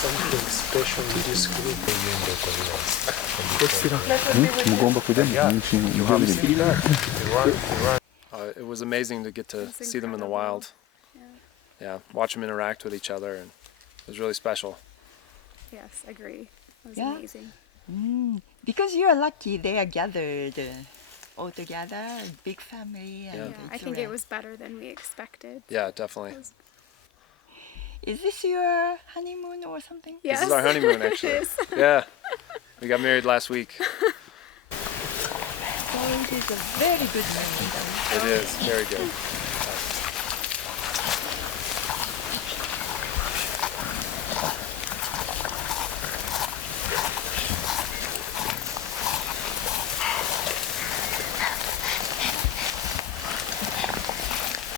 something special in this group. Mugomba kujya mu byinshi You have seen that? Iran. It was amazing to get to see them in the wild. Yeah, watch them interact with each other, and it was really special. Yes, agree. It was Yeah. amazing. Because you're lucky they are gathered all together, big family. And Yeah, I think it was better than we expected. Yeah, definitely. Is this your honeymoon or something? Yes. This is our honeymoon, actually. It is. Yeah, we got married last week. So it is a very good memory. It is very good.